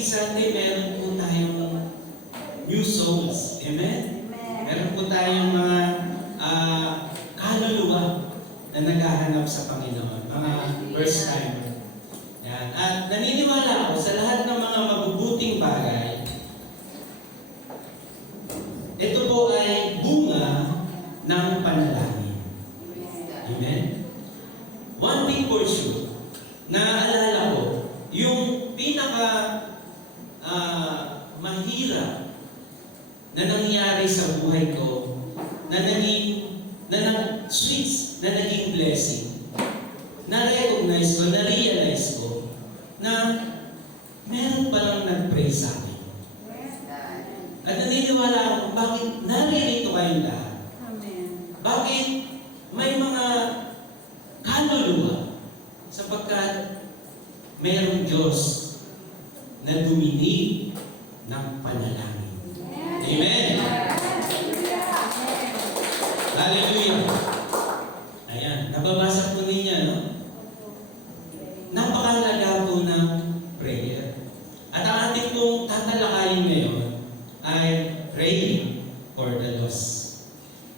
every Sunday meron po tayong new souls. Amen? Meron po tayong mga kaluluwa na naghahanap sa Panginoon. Mga first timer. Yan. At naniniwala ako sa lahat ng mga mabubuting bagay, ito po ay bunga ng panalangin. Amen? One thing for sure, naalala ko, yung mahirap na nangyari sa buhay ko, na nag-switch, na naging blessing, na-recognize ko, na-realize ko, na meron palang nag-pray sa akin. At naniniwala ako, bakit naririto kayong lahat? Bakit may mga kaluluwa sapagkat mayroong Diyos na duminig ng panalangin. Amen? Hallelujah! Ayan, nababasa po ninyo, no? Napakalaga po ng prayer. At ang ating pong tatalakayin ngayon ay praying for the lost.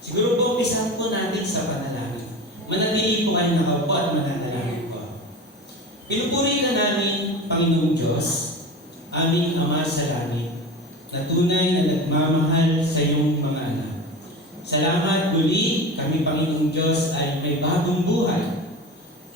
Siguro po, umpisahan po natin sa panalangin. Manatili po kayo nakaupo at mananalangin po. Pinupuri ka namin, Panginoong Diyos, aming Ama sa langit, na tunay na nagmamahal sa iyong mga anak. Salamat muli, kami Panginoong Diyos ay may bagong buhay.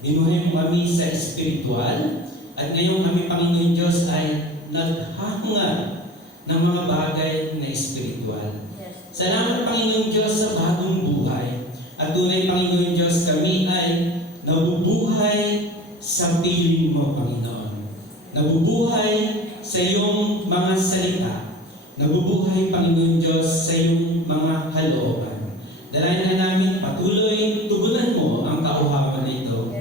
Binuhay mo kami sa espiritual, at ngayon kami Panginoong Diyos ay naghahangad ng mga bagay na espiritual. Salamat Panginoong Diyos sa bagong buhay. At tunay Panginoon Diyos, kami ay nabubuhay sa piling mo, Panginoon. Nabubuhay sa iyong mga salita. Nabubuhay, Panginoon Diyos, sa iyong mga kalooban. Dalayan na namin patuloy, tugunan mo ang kauhawan na ito.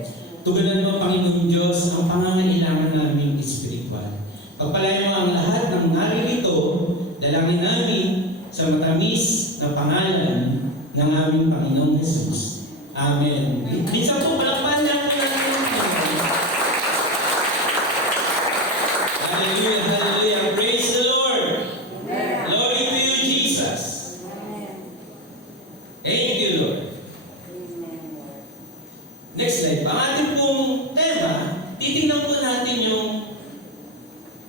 Tugunan mo, Panginoon Diyos, ang pangangailangan namin espiritual. Pagpalain mo ang lahat ng naririto, dalangin namin sa matamis na pangalan ng aming Panginoong Jesus. Amen. Minsan po, palakpan lang po natin. Hallelujah, hallelujah. Praise the Lord. Amen. Glory to you, Jesus. Amen. Thank you, Lord. Amen. Next slide. Ang ating pong tema, titignan po natin yung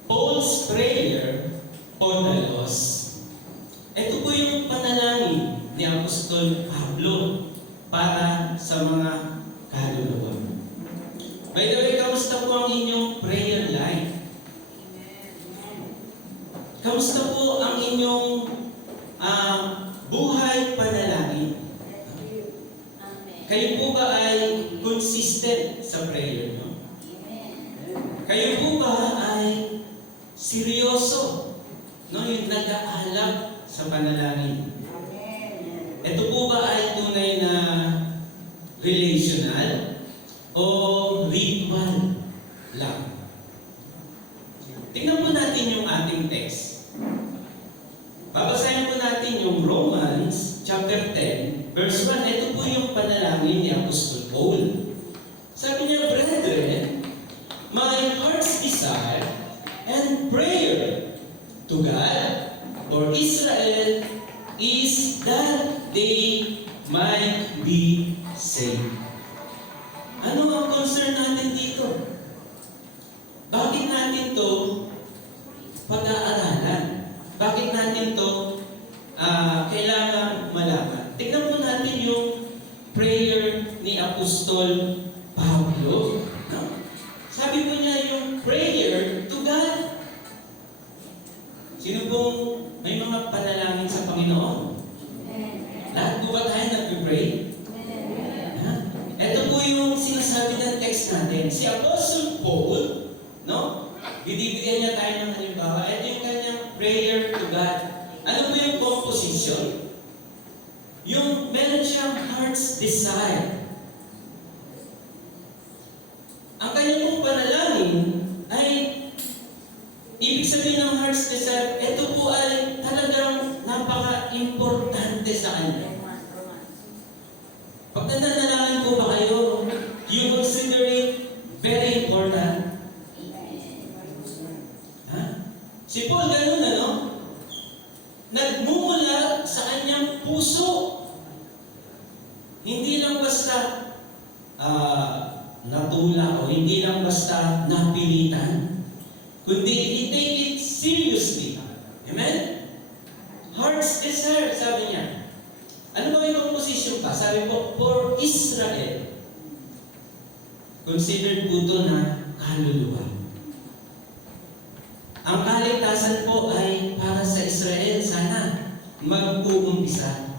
Paul's prayer for the lost. Ito po yung panalangin ni Apostol Pablo para sa mga kaluluwa. By the way, kamusta po ang inyong prayer life? Kamusta po ang inyong buhay panalangin? Kayo po ba ay consistent sa prayer nyo? Kayo po ba ay seryoso? No, yung nag-aalab sa panalangin. Ito po ba ay tunay na relational o ritual lang? Tingnan po natin yung ating text. Babasahin po natin yung Romans chapter 10, verse 1. Ito po yung panalangin ni Apostol Paul. Sabi niya, brethren, my heart's desire and prayer to God for Israel is that they might be saved. Ano ang concern natin dito? Bakit natin to pag-aaralan? Bakit natin to kailangan malaman? Tignan po natin yung prayer ni Apostol Pablo. No? Sabi po niya yung prayer to God. Sino pong may mga panalangin sa Panginoon? Lahat po ba tayo nag-pray? Ito po yung sinasabi ng text natin. Si Apostle Paul, no? Bibigyan niya tayo ng halimbawa. Ito yung kanyang prayer to God. Ano po yung composition? Yung meron siyang heart's desire. Ang kanyang pong panalangin ay ibig sabihin ng heart's desire, ito po ay talagang napaka-importante sa kanya. Pag nananalangin po ba kayo, you consider it very important? Ha? Si Paul ganun ano? Nagmumula sa kanyang puso. Hindi lang basta natula o hindi lang basta napilitan, kundi he take it seriously. Amen? Heart's desire, sabi niya. Ano ba yung composition pa? Sabi po, for Israel. Considered po ito na kaluluwa. Ang kaligtasan po ay para sa Israel, sana mag-uumpisa.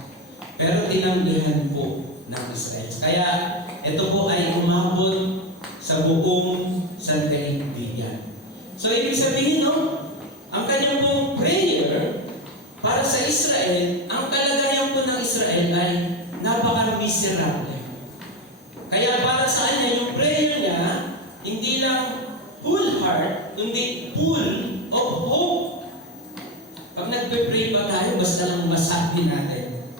Pero tinanggihan po ng Israel. Kaya ito po ay umabot sa buong sandaigdigan. So ibig sabihin, no? Ang kanyang pong prayer para sa Israel, ang kalagayan po ng Israel ay napaka-miserable. Kaya para sa kanya, yung prayer niya, hindi lang full heart, kundi full of hope. Pag nagpe-pray ba tayo, basta lang masabi natin.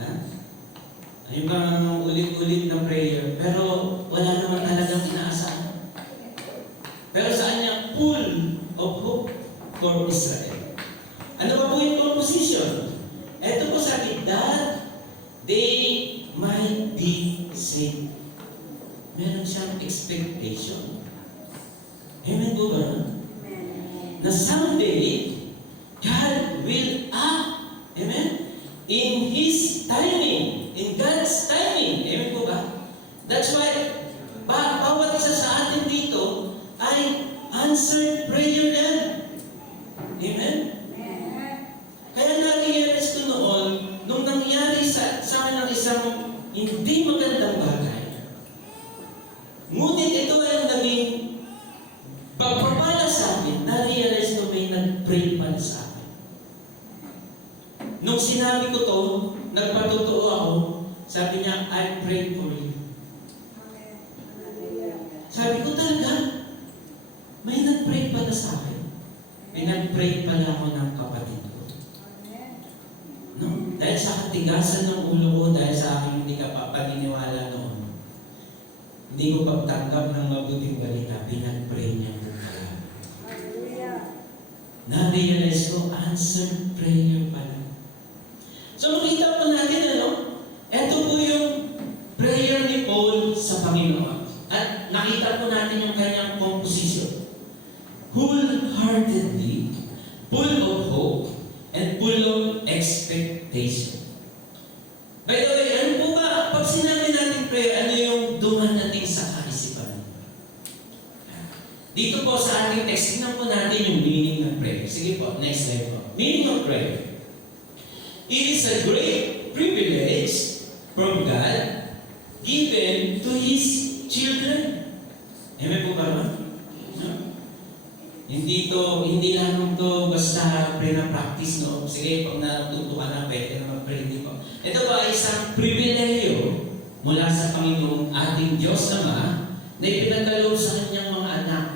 Ha? Ay bang ulit-ulit na prayer, pero wala naman talagang inaasahan. Pero sa kanya, full of hope for Israel. Ano ba po yung composition? Ito po sabi, that they might be saved. Meron siyang expectation. Amen po ba? Na someday, God will act. Amen? In His timing. In God's timing. Amen po ba? That's why, bawat isa sa atin dito ay answered prayer yan. Amen? Kaya na-realize ko noon, nung nangyari sa akin ng isang hindi magandang bagay, ngunit ito ay naging pagpapala sa akin, na-realize ko may nag-pray pa sa akin. Nung sinabi ko to, nagpatotoo ako, sabi niya, I pray for you. Sabi ko talaga, may nag-pray pala sa akin. May nag-pray pala ako ng kapatid ko. No? Dahil sa katigasan ng ulo ko, dahil sa aking hindi ka paniniwala noon, hindi ko pagtanggap ng mabuting balita, pinag-pray niya po pala. Na-realize ko, answered prayer pala. So makita po natin, ano? Ito po yung prayer ni Paul sa Panginoon. At nakita po natin yung kanyang composition. Wholeheartedly, full of hope, and full of expectation. By the way, ano po ba, pag sinabi natin prayer, ano yung dumadating sa kaisipan? Dito po sa ating text, tingnan po natin yung meaning ng prayer. Sige po, next slide po. Meaning of prayer. It is a great privilege from God given to His children. Amen po ba naman? No? Hindi lang to basta pray na practice, no? Sige, pag natuto ka na, pwede na mag-pray din po. Ito ba ay isang pribileyo mula sa Panginoong ating Diyos Ama na ipinagkaloob sa kanyang mga anak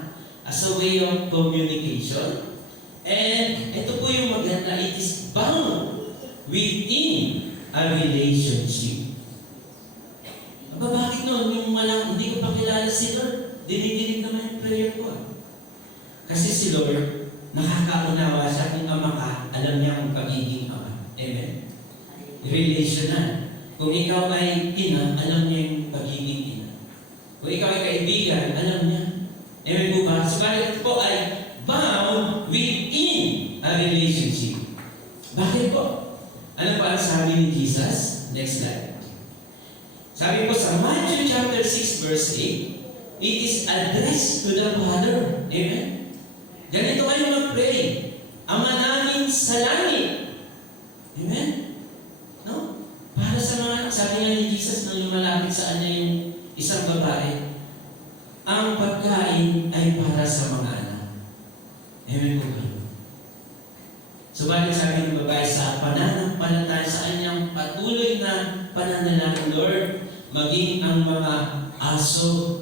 as a way of communication. And ito po yung maganda, it is bound within a relationship. Aba, bakit noon yung hindi ko pa kilala si Lord, dinidinig naman yung prayer ko. Kasi si Lord, nakakaunawa siya kung ama ka, alam niya ang pagiging ama. Amen? Relational. Kung ikaw ay ina, alam niya yung pagiging ina. Kung ikaw ay kaibigan, alam niya. Amen po ba? Subalit po ay bound within a relationship. Bakit po? Ano pa ang sabi ni Jesus? Next slide. Sabi po sa Matthew chapter 6 verse 8, it is addressed to the Father. Amen? Ganito kayo mag-pray. Ama namin sa langit. Amen? No? Para sa mga, sabi nga ni Jesus nang lumalapit sa kanya yung isang babae, ang pagkain ay para sa mga anak. Amen po ba? Subalit sabi ng babae, sa pananampalataya sa kanyang patuloy na pananalangin, Lord, maging ang mga aso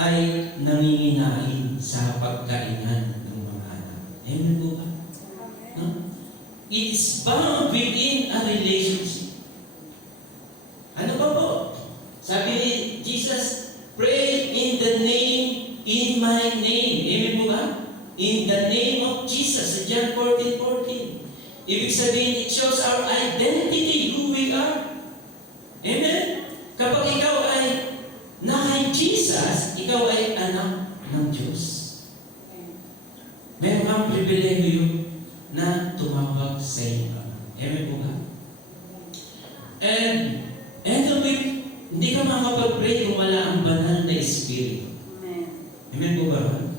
ay nanginginain sa pagkainan. Amen po ba? No? It is bound within a relationship. Ano ba po? Sabi ni Jesus, pray in the name, in my name. Amen po ba? In the name of Jesus. John 14:14. Ibig sabihin, it shows our identity, who we are. Amen? Kapag ikaw ay na kay Jesus, ikaw ay anak ng Diyos. Meron kang pribilehiyo na tumawag sa iyo. Amen po ba? And the week, hindi ka makapag-pray kung wala ang banal na Espiritu. Amen po ba?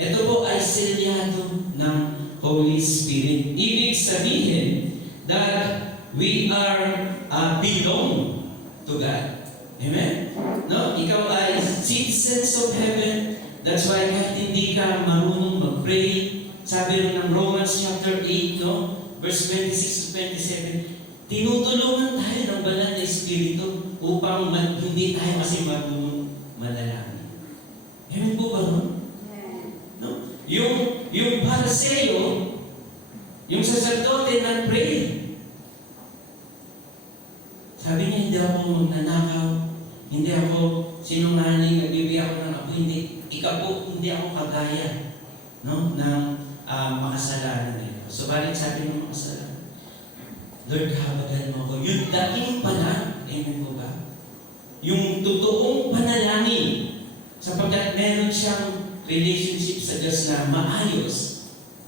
Ito po ay selyado ng Holy Spirit. Ibig sabihin that we are belong to God. Amen? No? Ikaw ay citizens of heaven. That's why kahit hindi ka marunong mag-pray, sabi rin ng Romans chapter 8, no? Verse 26 to 27, tinutulungan tayo ng banal na Espiritu upang hindi tayo kasi marunong manalangin. Amen po ba, no? No? Yung Pariseo, yung sacerdote nag-pray. Sabi niya, hindi ako magnanakaw, hindi ako sinungaling, nagbibigay ako ng apo, hindi ako kagaya, no? ng makasalanan nito. So, balik sabi ng makasalanan, Lord, habagalan mo ako. Yung daing pala, amen po ba? Yung totoong panalangin, sapagkat meron siyang relationship sa Diyos na maayos,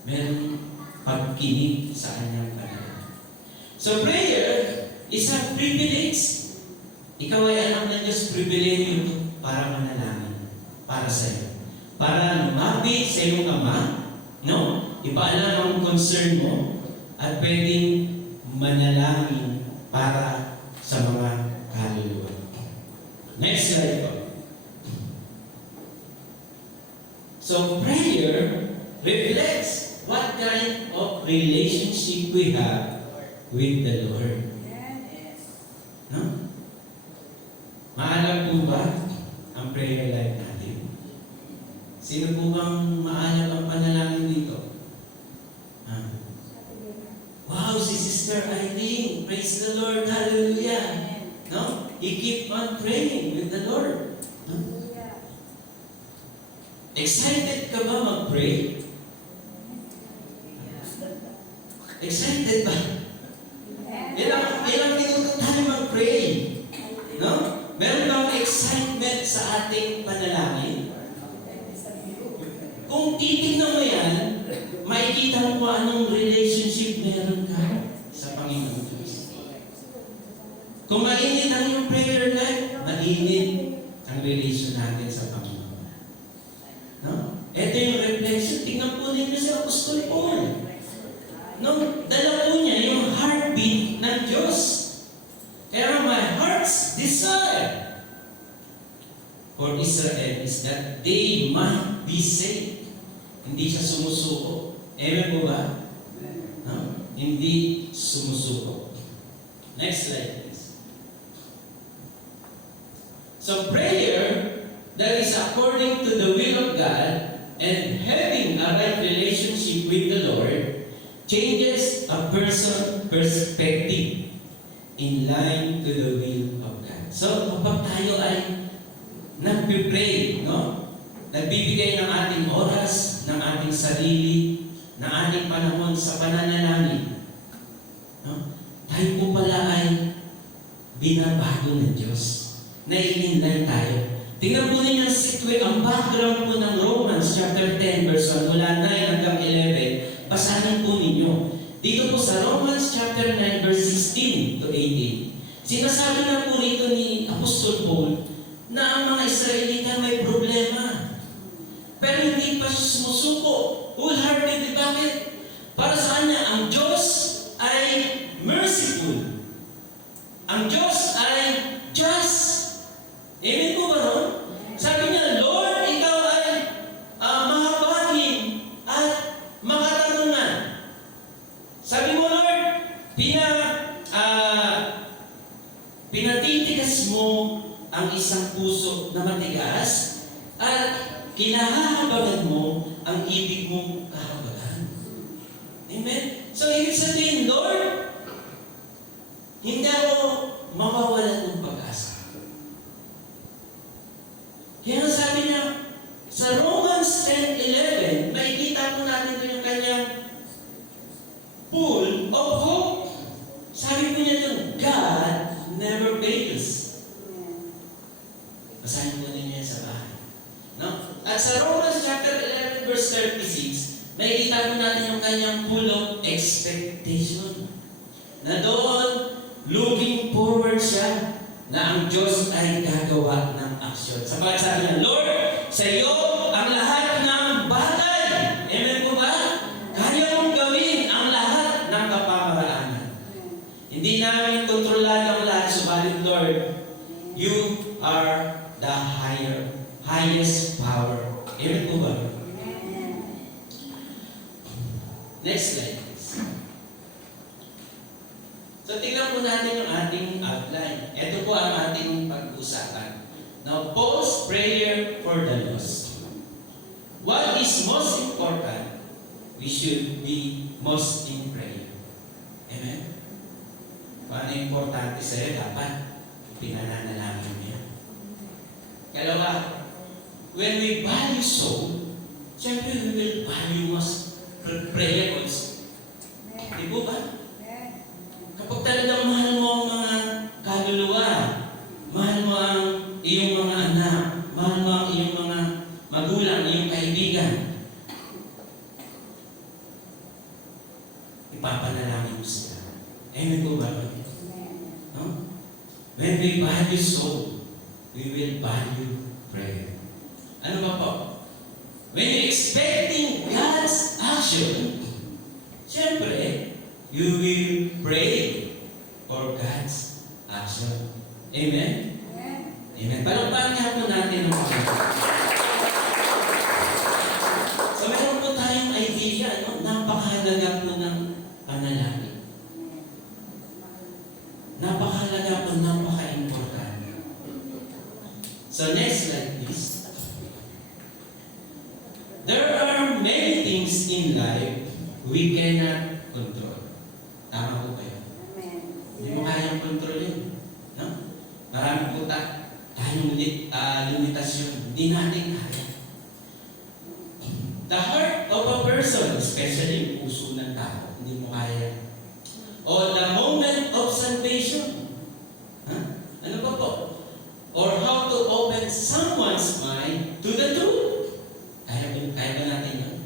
meron pagkinig sa kanyang panalangin. So, prayer is a privilege. Ikaw ay anak ng Diyos, privilege ito para manalangin, para sa iyo. Para lumapit sa iyong Ama, no? Ipaalam ang concern mo at pwedeng manalangin para sa mga kaluluwa. Next slide po. So prayer reflects what kind of relationship we have with the Lord. No? Maalam po ba ang prayer life natin? Sino po bang maalam ang panalangin dito? Wow, si Sister Eileen, praise the Lord, hallelujah. No? He keep on praying with the Lord. No? Excited ka ba mag-pray? Excited ba? Ilang minuto tayo mag-pray? No? Meron bang excitement sa ating panalangin? Kung titignan mo yan, makikita mo anong relationship meron ka sa Panginoon Diyos. Kung mainit ang iyong prayer life, mainit ang relation natin sa Panginoon. No? Ito yung reflection. Tingnan po ninyo si Apostol Paul. No? Dala po niya yung heartbeat ng Diyos. Kaya my heart's desire for Israel is that they might be saved. Hindi siya sumusuko. Amen po ba? No? Hindi sumusuko. Next slide, please. So prayer that is according to the will of God and having a right relationship with the Lord changes a person's perspective in line to the will of God. So kapag tayo ay nagpipray, no? Nagbibigay ng ating oras, ng ating sarili, ng ating panahon sa pananalangin. No? Tayo po pala ay binabago ng Diyos. Naiinlay tayo. Tingnan po ninyo ang background po ng Romans chapter 10 verse 1 mula 9 hanggang 11. Basahin po ninyo. Dito po sa Romans chapter 9 verse 16 to 18. Sinasabi na po rito ni Apostol Paul na ang mga Israelita may problema. Pero hindi pa sumusuko. Wholeheartedly, bakit? Para sa kanya, ang Diyos ay merciful. Ang Diyos ay just. Amen po ba ron? Sabi niya, Lord, ikaw ay mahabagin at makatarungan. Sabi mo, Lord, pinatitigas mo ang isang puso na matigas at kinahahabagan mo ang ibig mong kahabagan. Amen? So, ibig sabihin, Lord, hindi ako mawawalan ng pag-asa. Kaya nga sabi niya, sa Romans 10:11, makikita po natin ito yung kanyang Makikita po natin yung kanyang full of expectation. Na doon, looking forward siya na ang Diyos ay gagawa ng aksyon. Sapagat sabi niya, Lord, sa iyo ang lahat ng bagay. Amen po ba? Kaya mong gawin ang lahat ng kapamaraanan. Hindi namin kontrolado ang lahat, subalit Lord, you are the highest power. Amen po ba? Next slide, please. So, tingnan po natin yung ating outline. Ito po ang ating pag-uusapan. Now, Paul's prayer for the lost. What is most important? We should be most in prayer. Amen? Kung ano importante sa'yo, dapat pinananalangin mo yan. Kalawa, when we value soul, siyempre we will value most prayer also. Di po ba? Kapag talagang mahal mo ang mga kaluluwa, mahal mo ang iyong mga anak, mahal mo ang iyong mga magulang, iyong kaibigan, ipapanalangin mo sila. Amen po ba? No? When we value soul, we will value prayer. Ano ba po? When you're expecting God's action, siyempre, you will pray for God's action. Amen? Amen. Palakpakan nga po natin ang mga. So, meron po tayong idea, no? Napakahalaga po ng panalangin. Napakahalaga po, napaka-importante. So, next slide, please. There are many things in life we cannot control. Tama po kayo? Hindi mo kayang kontrolin. No? Marami po tayong limitasyon. Hindi natin kaya. The heart of a person, especially yung puso ng tao, hindi mo kaya. O the moment of salvation. Ano ba po? Or how to open someone's mind to the truth. Kaya ba natin yun?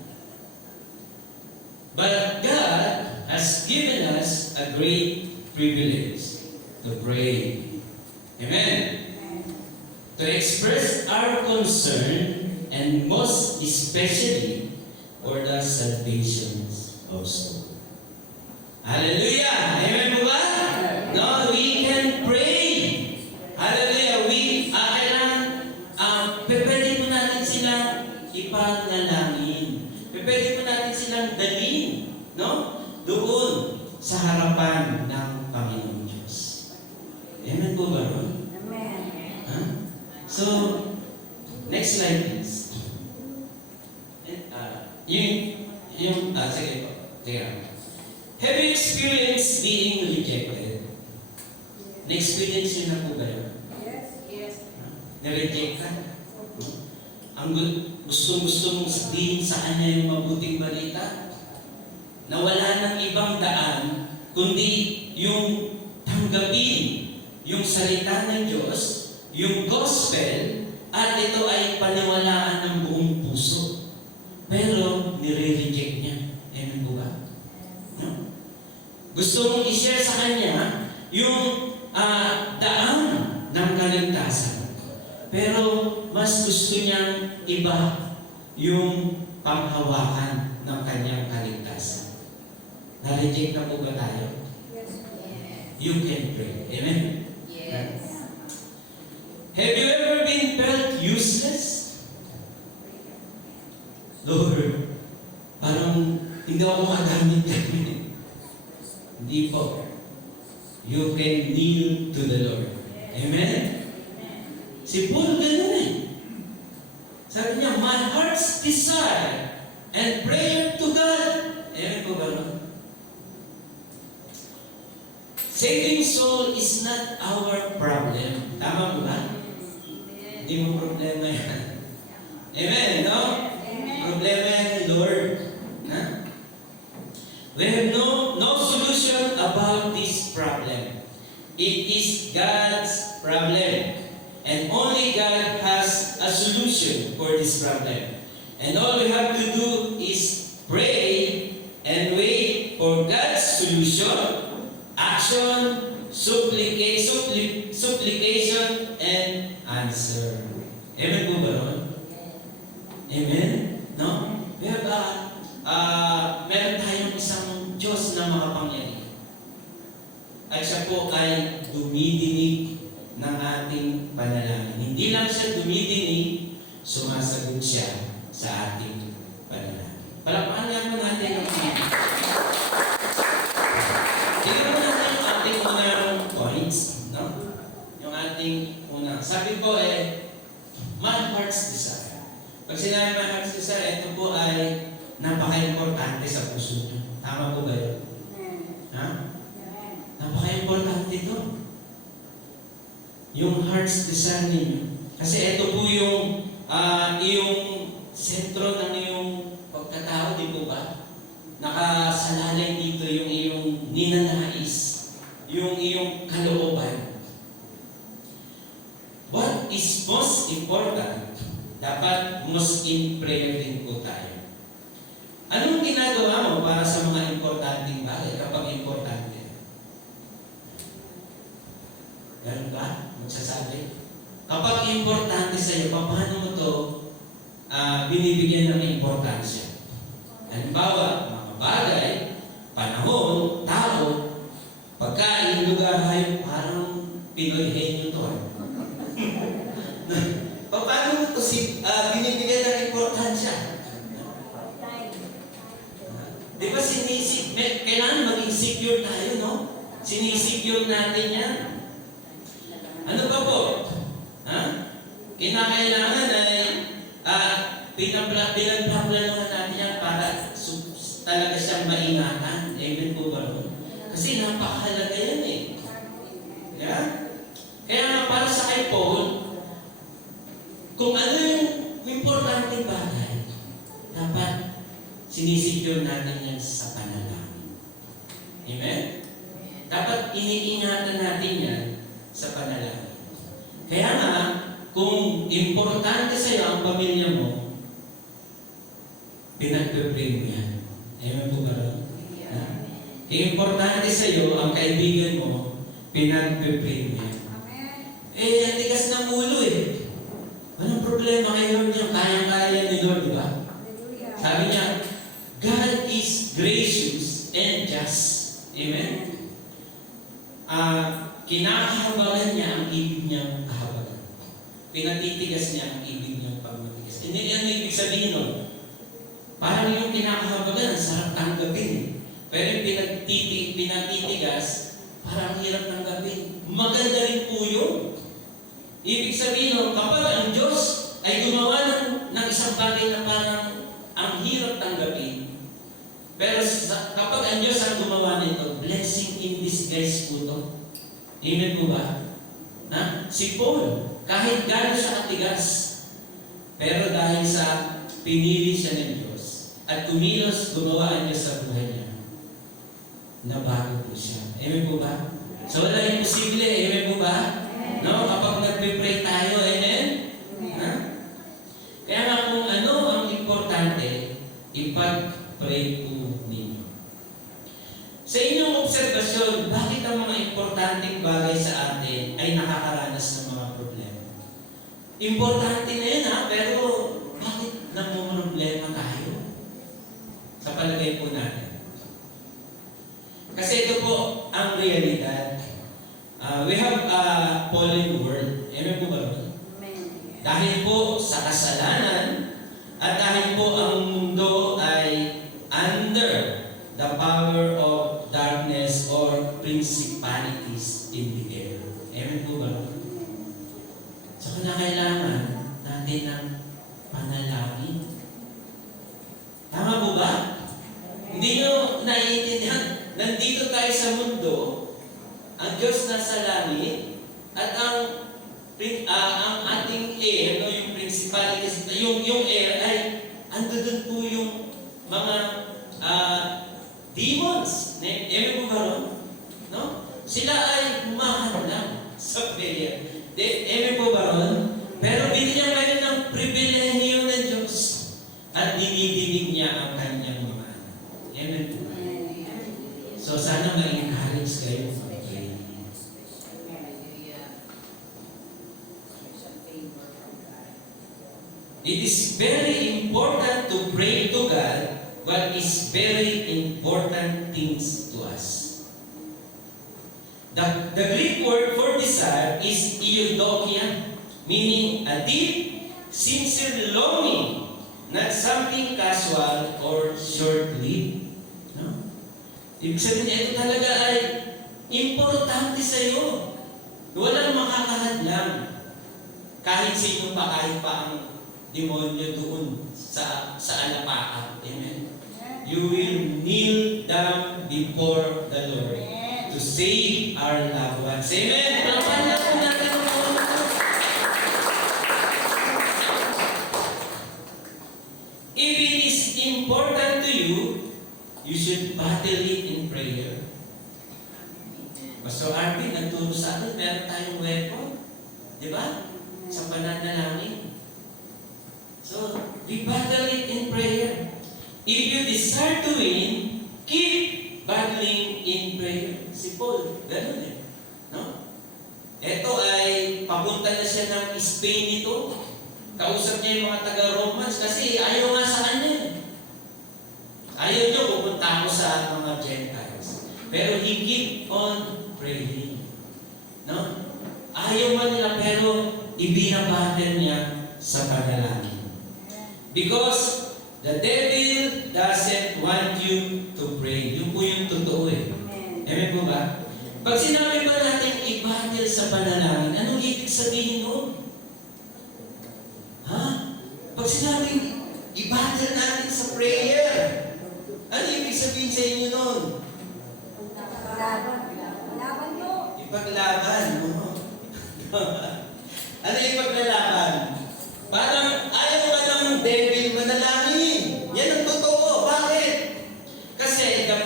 But God has given us a great privilege to pray. Amen? To express our concern and most especially for the salvations of soul. Hallelujah! Amen po ba? No, we can pray. Hallelujah! Pwede po natin silang ipanalangin. Pwede po natin silang dalhin, no? Doon sa harapan ng Panginoon Diyos. Amen po ba, Ron? Amen. Huh? So, next slide please. Sige po. Have you experienced being rejected? Na-experience yun na po ba yun? Yes. Na-reject ka? Ang gusto mong sabihin sa kanya yung mabuting balita, na wala ng ibang daan, kundi yung tanggapin yung salita ng Diyos, yung gospel, at ito ay paniwalaan ng buong puso. Pero, nire-reject niya. Amen po ba? No? Gusto mong i-share sa kanya yung daan ng kaligtasan. Pero, mas gusto niyang iba yung panghawakan ng kanyang kaligtasan. Na-reject na po ba tayo? Yes. You can pray. Amen? Yes. Have you ever been felt useless? Lord, parang hindi ako magamit kami. Hindi po. You can kneel to the Lord. Amen? Si Paul ganun eh. Sabi niya, my heart's desire and prayer to God. Amen po ba? Saving soul is not our problem. Tama po ba? Hindi mo problema yan. Amen, no? Problema yan ni Lord. Ha? We have no solution about this problem. It is God's problem. And only God has a solution for this problem. And all we have to do is pray siya po ay dumidinig ng ating panalangin. Hindi lang siya dumidinig, sumasagot siya sa ating panalangin. Palakpakan nga po natin ang tignan mo natin yung ating unang points, no? Yung ating unang. Sabi po my heart's desire. Pag sinabi my heart's desire, ito po ay napaka-importante sa puso niyo. Tama po ba yun? Ha? Napaka-importante ito. Yung heart's desire ninyo. Kasi ito po yung sentro ng iyong pagkatao, di po ba? Nakasalalay dito yung iyong ninanais, yung iyong kalooban. What is most important, dapat most in prayer din po tayo. Anong ginagawa mo para sa mga importanteng bagay kapag importante? Ganun ba? Magsasabi? Kapag importante sa iyo, paano mo ito binibigyan ng importansya? Halimbawa, mga bagay, panahon, tao, pagkain, lugar, hayop, parang Pinoy henyo to. Paano mo ito binibigyan ng importansya? Di ba kailangan maging secure tayo, no? Sinisecure natin yan. Ano ba po? Kinakailangan ay pinagpaplanuhan natin yan para talaga siyang maingatan. Amen po ba? Kasi napakahalaga yan eh. Yeah? Kaya nga para sa kay Paul, kung ano yung importante bagay, dapat sinisecure natin yan sa panalangin. Amen? Dapat iniingatan natin yan sa panalangin. Kaya nga, kung importante sa iyo ang pamilya mo, pinagpipray mo yan. Amen po ba? Importante sa iyo ang kaibigan mo, pinagpipray mo yan. Ang tigas ng ulo eh. Anong problema kay Lord niya? Kayang-kaya ni Lord, di ba? Sabi niya, God is gracious and just. Amen? Kinakahabagan niya ang ibig niyang kahabagan. Pinatitigas niya ang ibig niyang pagmatigas. Hindi yan ibig sabihin nun. Parang yung kinakahabagan, sarap tanggapin. Pero yung pinatitigas, parang hirap tanggapin. Maganda rin po yun. Ibig sabihin nun, kapag ang Diyos ay gumawa ng isang bagay na parang ang hirap tanggapin, pero kapag ang Diyos ang gumawa nito, blessing in disguise po ito. Amen po ba? Si Paul, kahit gano'n siya katigas, pero dahil sa pinili siya ng Diyos at kumilos, gumawa ang Diyos sa buhay niya, nabago po siya. Amen po ba? So wala imposible. Amen po ba? No? Kapag nagpipray tayo, amen? Kaya nga kung ano ang importante, ipag-pray po ninyo. Sa inyong obserbasyon, bakit ang mga importanteng bagay sa atin ay nakakaranas ng mga problema? Importante na yun pero bakit namumroblema tayo? Sa palagay po natin. Kasi ito po ang realidad. We have a fallen world. Amen po ba? Dahil po sa kasalanan at dahil po ang mundo ay under the power of darkness or principalities in the air. Amen po ba? So kailangan natin ng panalangin. Tama po ba? Hindi nyo naiintindihan. Nandito tayo sa mundo, ang Diyos nasa langit, at ang ating air, no, yung principalities, yung air ay andun po yung mga demons. Amen po ba ron? No? Sila ay humahadlang sa prayer. Amen po ba ron? Pero binigyan kayo ng pribilehiyo ng Diyos at dinidinig niya ang kanyang mga anak. Amen po ba? So sana ma-encourage kayo sa prayer. It is very important to pray to God what is very important things to us. The Greek word for desire is eudokia, meaning a deep, sincere longing, not something casual or short-lived. No? Ibig sabihin, ito talaga ay importante sa iyo. Walang makakahadlang. Kahit sino pa, kahit pa ang demonyo doon sa alapakan. Amen. You will kneel down before the Lord to save our loved ones. Amen. Palapalan po natin ang Lord. If it is important to you, you should battle it in prayer. Pastor Arvin, nagturo sa atin, meron tayong weapon. Di ba? Sa pananalangin. So, we battle it in prayer. If you desire to win, keep battling in prayer. Si Paul, ganun eh. No? Ito ay, papunta na siya ng Spain ito. Kausap niya yung mga taga-Romans kasi ayaw nga sa kanya. Ayaw niyo pupunta ako sa mga Gentiles. Pero he keep on praying. No? Ayaw man nila pero ibinabattle niya sa panalangin. Because the devil doesn't want you to pray. Yun po yung totoo eh. Amen po ba? Pag sinabi ba natin i-battle sa panalangin, anong ibig sabihin noon? Ha? Pag sinabi i-battle natin sa prayer, ano ibig sabihin sa inyo noon? Ipaglaban mo. Ano yung paglalaban? Parang ayaw ka ng devil manalangin. Yan ang totoo. Bakit? Kasi the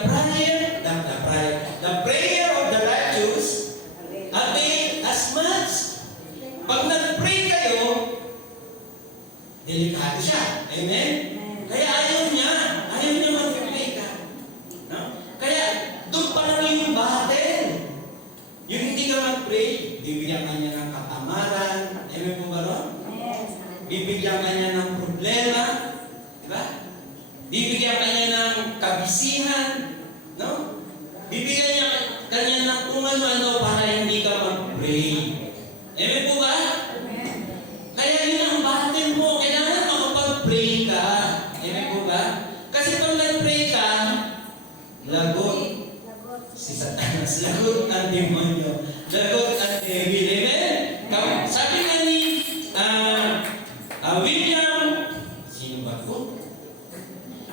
prayer of the righteous avail as much. Pag nag-pray kayo, delikado siya. Amen? Kaya ayaw niya mag-pray ka. No? Kaya doon pa lang yung battle. Yung hindi ka mag-pray, bibigyan ka niya ng katamaran. Amen po ba ron? Bibigyan ka niya ng problema. Diba? Bibigyan ka niya ng kabisihan. No? Bibigyan niya kanya ng kung ano-ano para hindi ka mag-pray. Amen po ba? Kaya yun ang battle mo. Kailangan makapag-pray ka. Amen po ba? Kasi pag nag-pray ka, lagot si Satanas, lagot ang demonyo, lagot ang devil. Amen? Sabi nga ni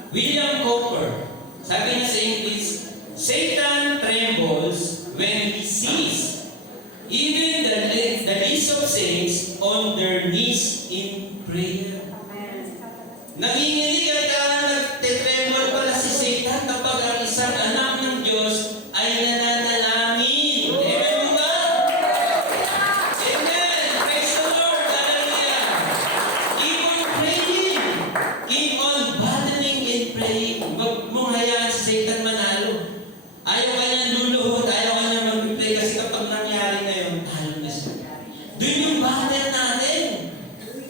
William Cowper, sabi niya sa English, Satan trembles when he sees even the least of saints on their knees in prayer. Nanginginig at nagtetremble pala si Satan kapag ang isang anak ng Diyos ay nananalangin. Amen mo ba? Amen! Praise the Lord! Hallelujah! Keep on praying! Keep on battling in praying. Huwag mong hayaan si Satan manalo. Ayaw ka niya luluhod, ayaw ka niya mag-pray kasi kapag nangyari na yun, talo na siya. Doon yung battle natin.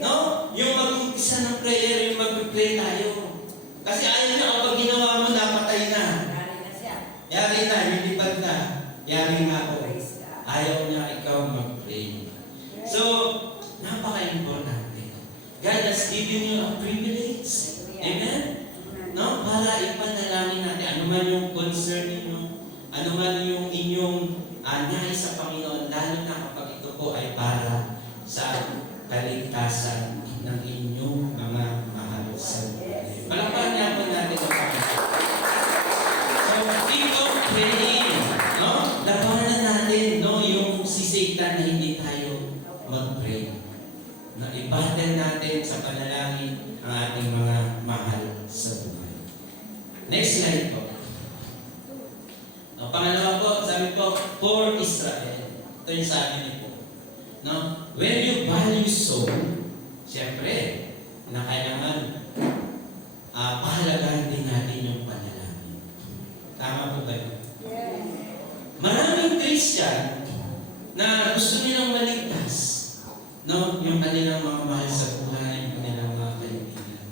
No? Yung mag-umpisa ng prayer, yung mag-pray tayo. Kasi ayaw niya kapag ginawa mo, napatay na. Yari na, lilipad na. Yari na ako. Ayaw niya ikaw mag-pray. So, napaka-importante. God has given you a privilege. Amen? No? Para ipanalangin natin. Ano man yung concern ninyo, ano man yung inyong nais sa Panginoon, lalo na kapag ito po ay para sa kaligtasan ng inyong mga mahal sa buhay. Palakpakan niya po natin ang Panginoon. So, keep on praying. No? Labanan natin yung si Satan na hindi tayo mag-pray. Na i-battle natin sa panalangin ang ating mga mahal sa buhay. Next slide po. Pangalawa po, sabi po, for Israel. Ito yung sabi niyo po. No? When you value soul, siyempre, na kailangan pahalagahan din natin yung panalangin. Tama po ba yun? Yes. Maraming Christian na gusto nilang maligtas, no? Yung kanilang mga mahal sa buhay, yung kanilang mga kaibigan.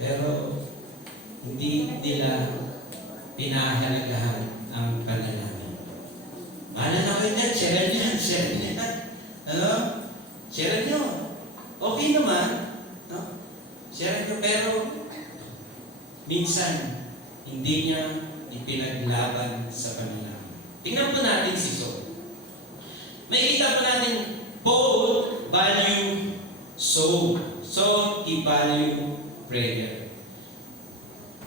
Pero, hindi nila pinahalagahan ang panalangin. share niya. Ano? Share niyo. Okay naman. No? Share niyo, pero minsan, hindi niya ipinaglaban sa kanila. Tingnan po natin si Saul. May kita po natin, Paul value soul. So, i-value prayer.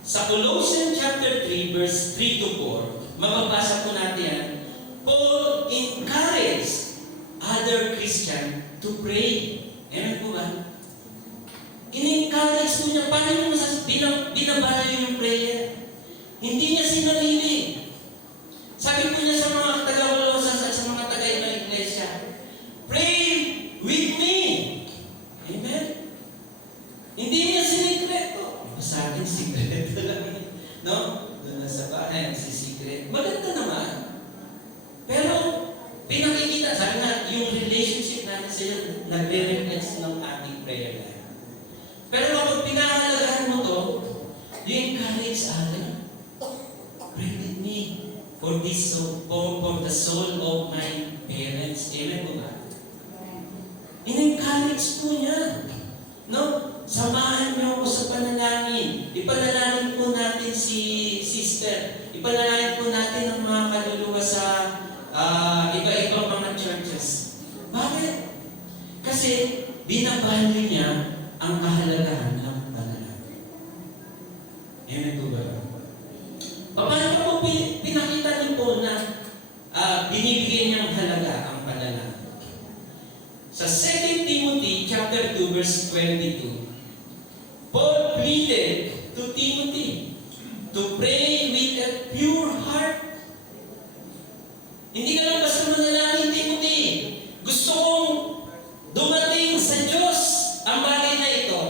Sa Colossians chapter 3, verse 3 to 4, mababasa po natin yan, Paul encouraged other Christian to pray. Amen po ba? In-encourage po niya, paano yung binavalue yung prayer? Hindi niya sinarili. Sabi po niya sa mga taga-Colosas at sa mga taga-ibang iglesia, pray with me. Amen? Hindi niya sinikreto. Sa akin, sikreto lang. No? Doon na sa bahay, si-secret. Maganda naman. Pero, pinakikita, sabi nga, yung relationship natin sa iyo, nagre-reflect ng ating prayer life. Pero kapag pinahalagahan mo to, you encourage others. Pray with me for this soul, for the soul of my parents. Amen po ba? In-encourage po niya. No? Samahan niyo ako sa panalangin. Ipanalangin po natin si sister. Ipanalangin po natin ang mga kaluluwa sa iba-ibang mga churches. Bakit? Kasi binavalue niya ang kahalagahan ng panalangin. Amen po ba? Paano po pinakita niyo po na binibigyan niyang halaga ang panalangin? Sa 2 Timothy chapter 2 verse 22, Paul pleaded to Timothy to pray with a pure heart. Hindi ka lang basta manalangin, Timothy. Gusto kong dumating sa Diyos ang bagay na ito.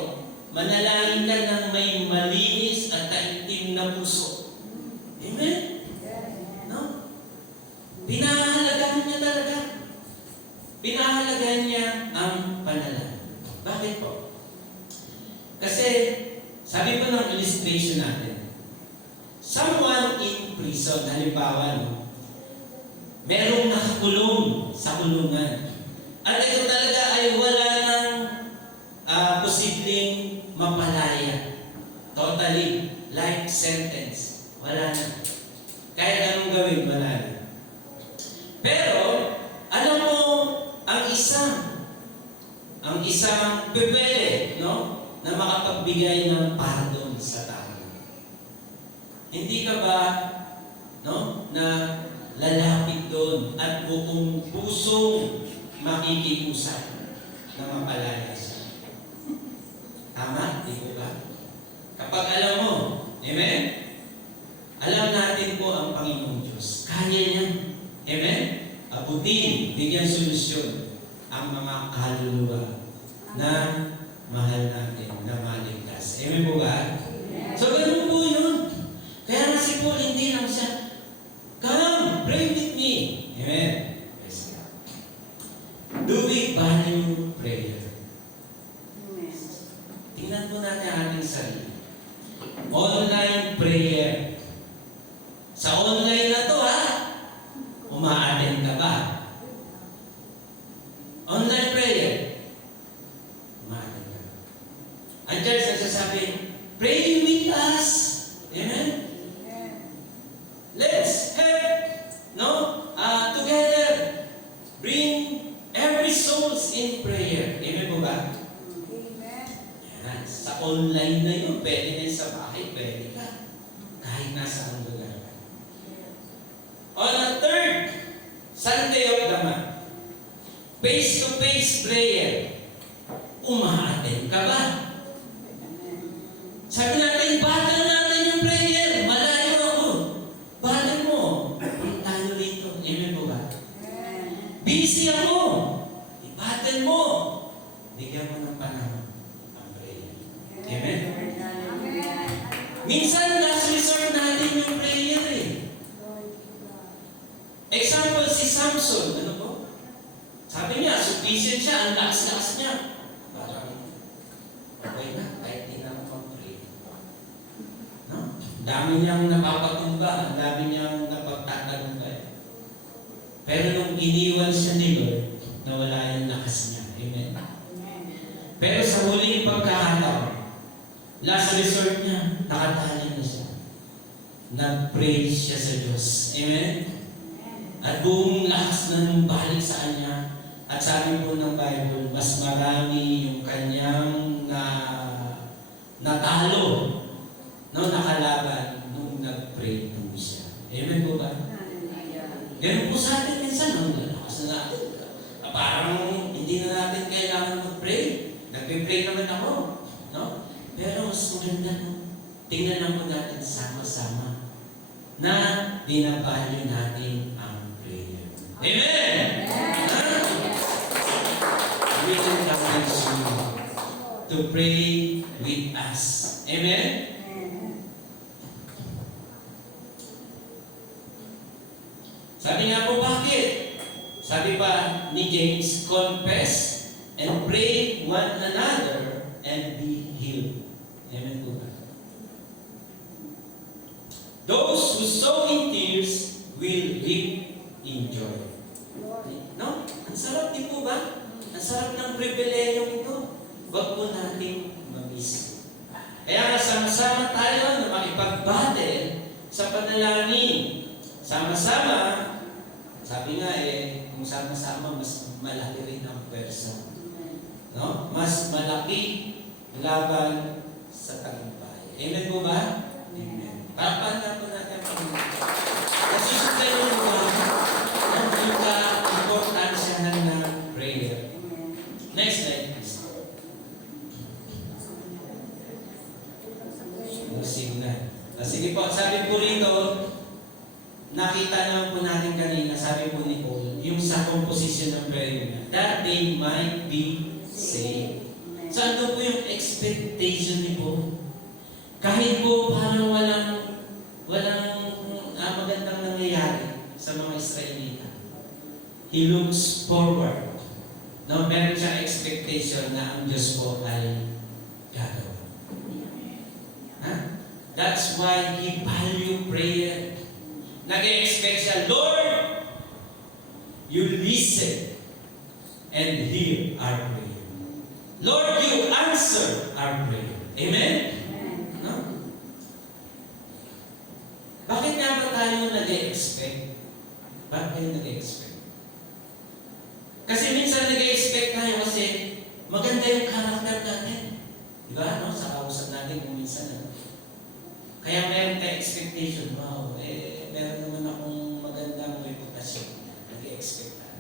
Manalangin ka ng may malinis at taimtim na puso. Amen? No? Pinahalagahan niya talaga. Pinahalagahan niya ang panalangin. Bakit po? Kasi, sabi po ng illustration natin, someone in prison, halimbawa, no, merong nakakulong sa kulungan. At ito talaga ay wala ng posibleng mapalaya. Totally, life sentence. Wala na. Kahit anong gawin, wala na. Pero, alam mo, ang isang pwede, no? Na makapagbigay ng pardon sa tao. Hindi ka ba, no? Na lalapit doon at buong pusong makikiusap na mapalaya siya. Tama? Di ko ba? Kapag alam mo, amen? Alam natin po ang Panginoong Diyos. Kaya niya. Amen? Abutin, bigyan solusyon ang mga kaluluwa na mahal natin, na maligtas. Amen po ba? So, ganun po yun. Kaya nga si Paul, hindi lang siya, come, pray with me. Amen? Yes, God. Do we value prayer? Tingnan po natin ang ating sarili. Online prayer. Sa online na to, uma-attend ka ba? Online prayer. Uma-attend ka. Ang church nagsasabi, pray with us. Amen? Let's help, no? Together, bring every souls in prayer. Amen po ba? Amen. Yan. Sa online na yun, pwede na sa bahay, pwede ka. Kahit nasa ang lugar ka. On the third Sunday of the month, face-to-face prayer. Uma-attend ka ba? Sabi natin, bagal natin yung prayer. Malayo ako. Bagal mo. Punta nyo rito. Amen po ba? Busy ako. Ibagal mo. Bigyan mo ng panahon ang prayer. Amen? Minsan, last resort natin yung prayer eh. Example, si Samson. Ano po? Sabi niya, sufficient siya. Ang lakas-lakas niya. Parang, okay na. Kahit di na ako mag-pray. No? Dami niyang napapatumba. Ang dami niyang napagtatanong. Pero nung iniwan siya ni Lord, nawala yung lakas niya. Amen. Pero sa huling pagkakataon, last resort niya, nakatali na siya. Nag-praise siya sa Diyos. Amen? At buong lakas na nung balik sa kanya. At sabi po ng Bible, mas marami yung kanyang natalo, no, nakalaban nung nag-pray po siya. Amen po ba? Ganun po sa atin minsan, no? Lakas na natin. Parang hindi na natin kailangan mag-pray. Nag-pray naman ako. No? Pero mas maganda, no? Tingnan lang po natin sama-sama na binabalyo natin ang prayer. Amen! We can encourage you to pray with us. Amen? Sabi nga po, bakit? Sabi pa ni James, confess and pray one another and be healed. Amen po ba? Those who sow in tears will reap in joy. No? Ang sarap din po ba? Ang sarap ng pribilehyo ito. Huwag po nating mamiss. Kaya nga sama-sama tayo na makipag-battle sa panalangin. Sama-sama, sabi nga kung sama-sama, mas malaki rin ang pwersa. No? Mas malaki laban sa tagumpay. Amen po ba? Amen. Papahan po natin ang Panginoon. Nasusundan yung mga importansya ng prayer. Next slide, please. Signal. Sige po, sabi po rito, nakita naman po natin kanina, sabi po ni Paul, yung sa composition ng prayer niya, that they might be saved. So ano po yung expectation ni Paul? Kahit po parang walang magandang nangyayari sa mga Israelita, he looks forward. No, meron siyang expectation na ang Diyos po ay gagawa. That's why he value prayer. Nag-expect siya, Lord, you listen and hear our prayer. Lord, you answer our prayer. Amen? No? Bakit nga ba tayo nag-expect? Bakit kayo nag-expect? Kasi minsan nag-expect tayo kasi maganda yung karakter natin. Diba? No? Sa kausap natin kung minsan. Kaya meron tayong expectation. Wow, meron naman akong magandang reputasyon. Nag-expect tayo.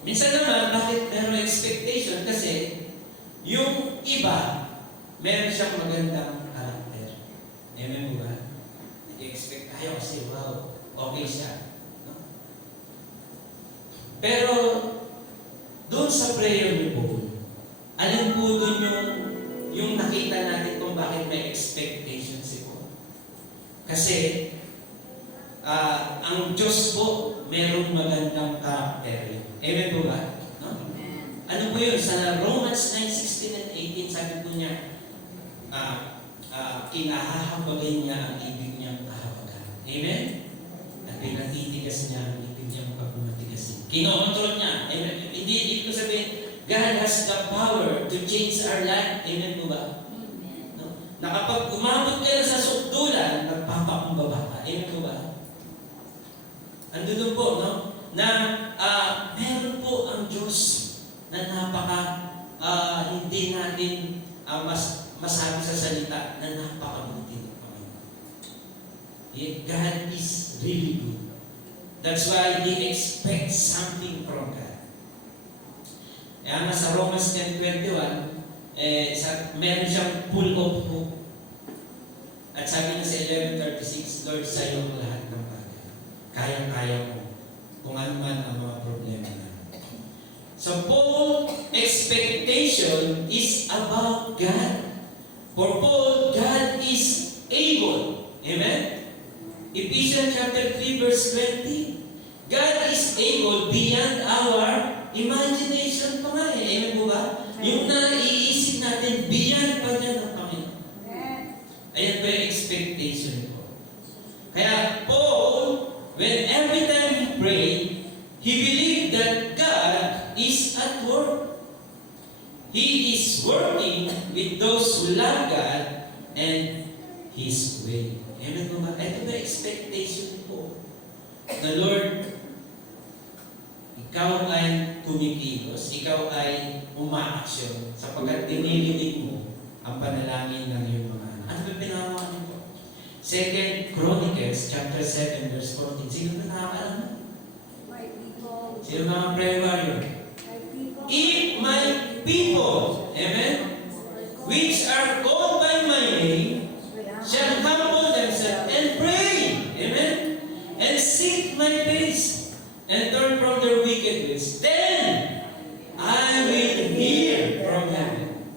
Minsan naman, bakit meron expectation? Kasi yung iba, meron siyang magandang karakter. Amen mo ba? Nag-expect tayo kasi wow, okay siya. No? Pero, doon sa prayer ni Paul, alin po doon yung nakita natin kung bakit may expectation si Paul. Kasi, ang Diyos po, merong magandang karakter. Amen po ba? No? Ano po yun? Sa Romans 9:16 and 18, sabi po niya, kinahahabagay niya ang ibig niyang kahabagan. Amen? At pinatitigas niya ang ibig niyang pagmamatigasin. Kinokontrol niya. Amen? Hindi ibig ko sabihin, God has the power to change our life. Amen po ba? No? Na kapag umabot ka na sa sukdulan, nagpapakumbaba ka. Amen po ba? Andun po, no? Na meron po ang Diyos na napaka hindi natin masabi sa salita na napakabuti ng Panginoon. God is really good. That's why He expects something from God. Kaya nga sa Romans 10:21, meron siyang full of hope. At sabi na sa 11:36, Lord, sa iyo ang lahat ng bagay. Kayang-kaya mo kung ano man ang mga problema na. So Paul, expectation is about God. For Paul, God is able. Amen? Ephesians chapter 3 verse 20. God is able beyond our imagination pa nga eh. Amen po ba? Yung naiisip natin, beyond pa niya ng Panginoon. Ayan po yung expectation ko. Kaya Paul, when every time he pray, is working with those who love God and His way. Amen po ba? Ito ba expectation po? The Lord, ikaw ay kumikilos, ikaw ay umaaksyon sapagkat dinilinig mo ang panalangin ng iyong mga anak. Ano ba pinahawakan po? 2 Chronicles chapter 7 verse 14. Sino ba nakakaalam? Sino mga prayer warrior? If my people, amen, which are called by my name, shall humble themselves and pray, amen, and seek my face, and turn from their wicked ways, then I will hear from heaven,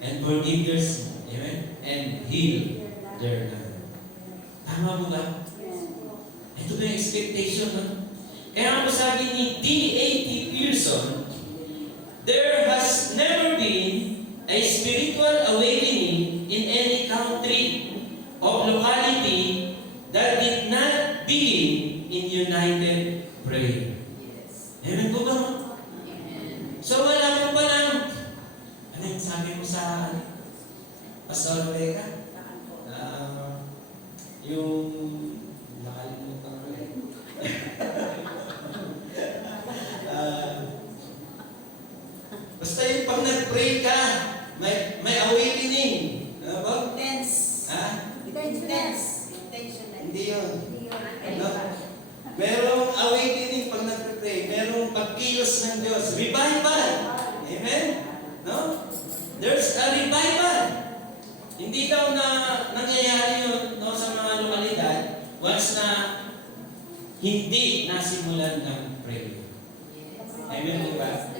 and forgive their sin, amen, and heal their land. Tama mo ba? Ito ba yung expectation, no? Kaya po sabi ni D.A.T. Pearson, there has never been a spiritual awakening in any country or locality that did not begin in united prayer. Amen po ba? So wala po pa lang, ano yung sabi mo sa Pastor Rebecca? Yung nakalimutan ko eh. Basta yung pag nag-pray ka, may awakening. Ano ba? Intense. Ha? Intense. Intentional. Hindi yun. No? Merong awakening pag nag-pray. Merong pagkilos ng Diyos. Revival. Amen? No? There's a revival. Hindi daw na nangyayari yun, no, sa mga lokalidad once na hindi nasimulan ng prayer. Amen po ba?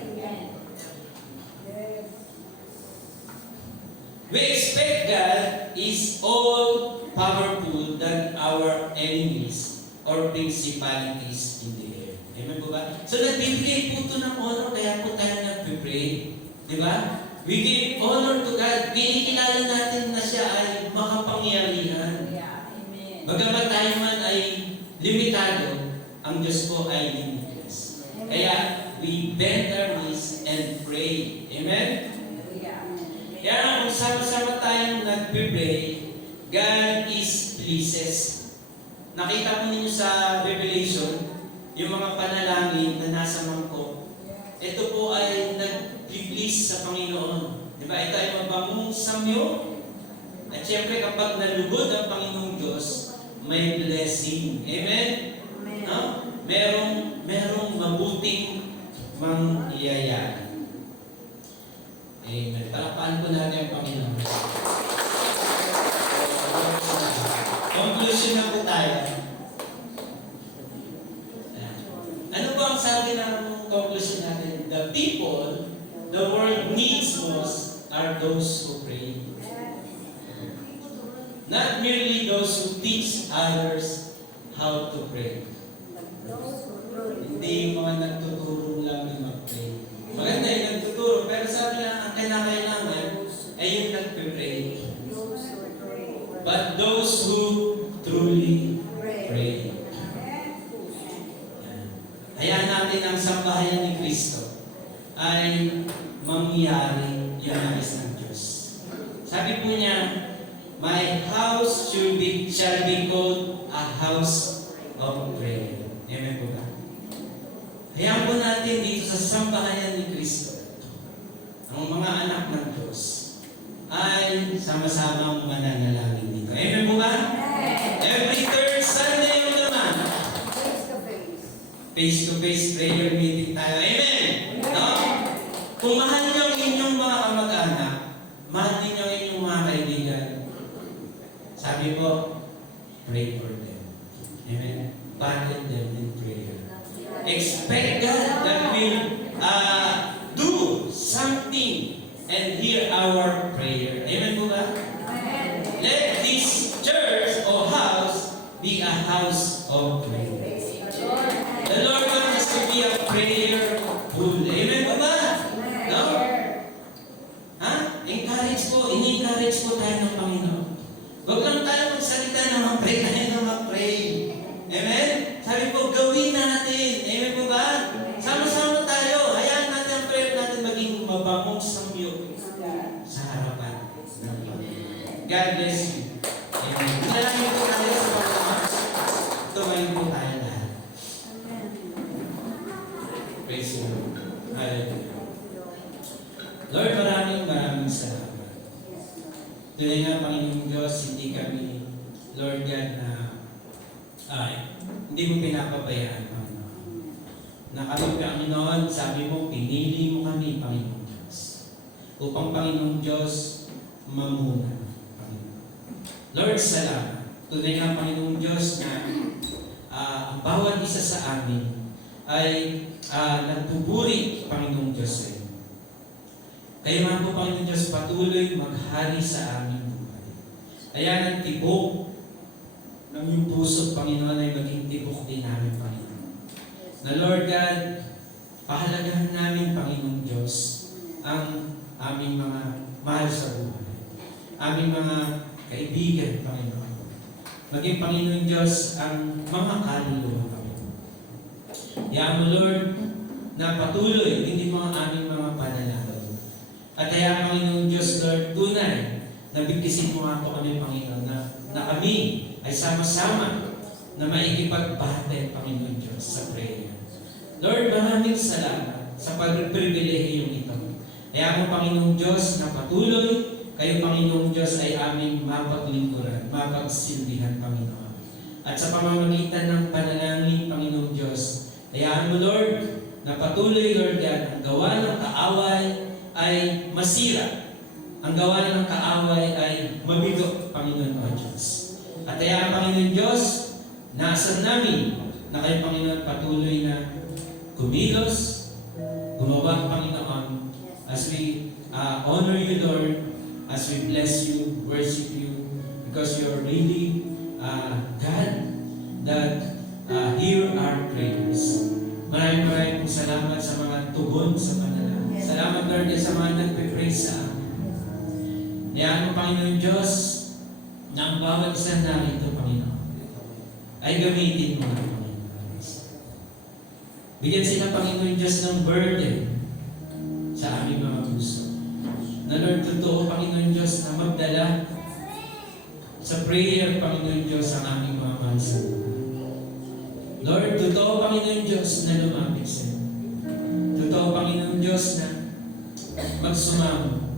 We expect God is all powerful than our enemies or principalities in the air. Amen po ba? So nagbibigay po ito ng honor, kaya po tayo nag-pray. Di ba? We give honor to God. Kinikilala natin na siya ay makapangyarihan. Amen. Bagamat tayo man ay limitado, ang Diyos po ay limitless. Kaya we bend our knees and pray. Amen? Kaya kung sama-sama tayong nag-pray, God is pleases. Nakita mo ninyo sa Revelation, yung mga panalangin na nasa mangkok. Ito po ay nag-please sa Panginoon. Di ba? Ito ay mabangong samyo. At syempre kapag nalugod ang Panginoong Diyos, may blessing. Amen? No? Merong mabuting mangyayari. Amen. Palakpakan po natin ang Panginoon. Conclusion na po tayo. Ano ba ang sabi ng conclusion natin? The people the world needs most are those who pray. Not merely those who teach others how to pray. Hindi yung mga nagtuturo lang yung mag-pray. Maganda yung nagtuturo, pero sabi lang, ang kailangan ay yung nagpipray. But those who truly pray. Hayaan natin ang sambahayan ni Kristo ay mangyari yung nais ng Diyos. Sabi po niya, my house shall be called a house of prayer. Amen po ba? Hayaan po natin dito sa sambahayan ni Kristo, ang mga anak ng Diyos ay sama-sama mananalangin dito. Amen po ba? Every third Sunday of the month, face-to-face prayer meeting tayo. Amen! No? Kung mahal niyo ang inyong mga kamag-anak, mahal niyo ang inyong mga kaibigan, sabi po, pray for them. Amen? Pardon them in prayer. Expect God that will do something and hear our prayer. Amen po ba? Let this church or house be a house of prayer. The Lord wants us to be a prayer pool. Amen po ba? No? Ha? Encourage po. In-encourage po tayo ng Panginoon. Huwag lang tayo magsalita na mag-pray tayo na mag-pray. Amen? Sabi po, gawin natin. Amen po ba? Sama-sama tayo. Hayaan natin ang prayer natin maging mabangong samyo. Lord God, na hindi mo pinapabayaan, Panginoon. Na kami, Panginoon, sabi mo, pinili mo kami, Panginoon Diyos. Upang, Panginoon Diyos, mamuna, Panginoon. Lord, salamat. Tunay nga, Panginoon Diyos, na ang bawat isa sa amin ay nagpupuri, Panginoong Diyos, sa iyo. Kaya nga po, Panginoong Diyos, patuloy maghari sa aming buhay. Kaya ng tibok ng iyong puso, Panginoon, ay maging tibok din namin, Panginoon. Na Lord God, pahalagahan namin, Panginoong Diyos, ang aming mga mahal sa buhay. Aming mga kaibigan, Panginoon. Maging, Panginoon Diyos, ang mga kaluluwa, Panginoon. Hayaan mo, Lord, na patuloy, hindi mo ang aming mga panalangin. At hayaan, Panginoon Diyos, Lord, tunay, na bigtisin mo nga po kami, Panginoon, na kami ay sama-sama na maikipagbate, Panginoon Diyos, sa prayer. Lord, maraming salamat sa pagpribilehiyong ito. Hayaan mo, Panginoon Diyos, na patuloy kayo, Panginoong Diyos, ay aming mapaglingkuran, mapagsilbihan, Panginoon. At sa pamamagitan ng panalangin, Panginoong Diyos, hayaan mo, Lord, na patuloy, Lord God, ang gawa ng kaaway ay masira. Ang gawa ng kaaway ay mabigo, Panginoon o Diyos. At hayaan, Panginoon Diyos, naasan namin na kayo, Panginoon, patuloy na kumilos, gumawa, Panginoon, as we honor you, Lord, as we bless you, worship you, because you're really God that hear our prayers. Maraming pong salamat sa mga tugon sa panalangin. Salamat, Lord, sa mga nagpe-pray sa amin. Hayaan mo, Panginoon Diyos, na ang bawat isa namin ito, Panginoon, ay gamitin mo, Panginoon. Bigyan sila, Panginoon Diyos, ng burden sa aming mga puso. Na Lord, totoo, Panginoon Diyos, na magdala sa prayer, Panginoon Diyos, ang aming mga mahal sa buhay. Lord, totoo, Panginoon Diyos, na lumapit sa iyo. Totoo, Panginoon Diyos, na magsumamo.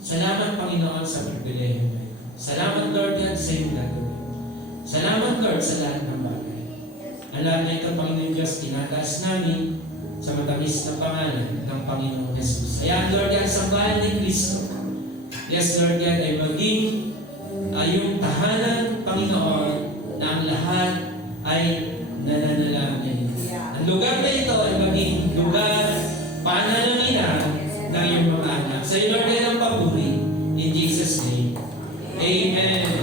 Salamat, Panginoon, sa pribilehiyo na ito. Salamat, Lord, God, sa iyong gagawin. Salamat, Lord, sa lahat ng bagay. Ang lahat na ito, Panginoon Diyos, tinataas namin sa matamis na pangalan ng Panginoong Jesus. Ayan, Lord God, sa bahay ni Kristo. Yes, Lord God, ay maging yung tahanan, Panginoon, na ang lahat ay nananalangin. Ang lugar na ito ay maging lugar panalangin ng iyong mga anak. Sa iyo, Lord God, ang papuri. In Jesus' name. Amen.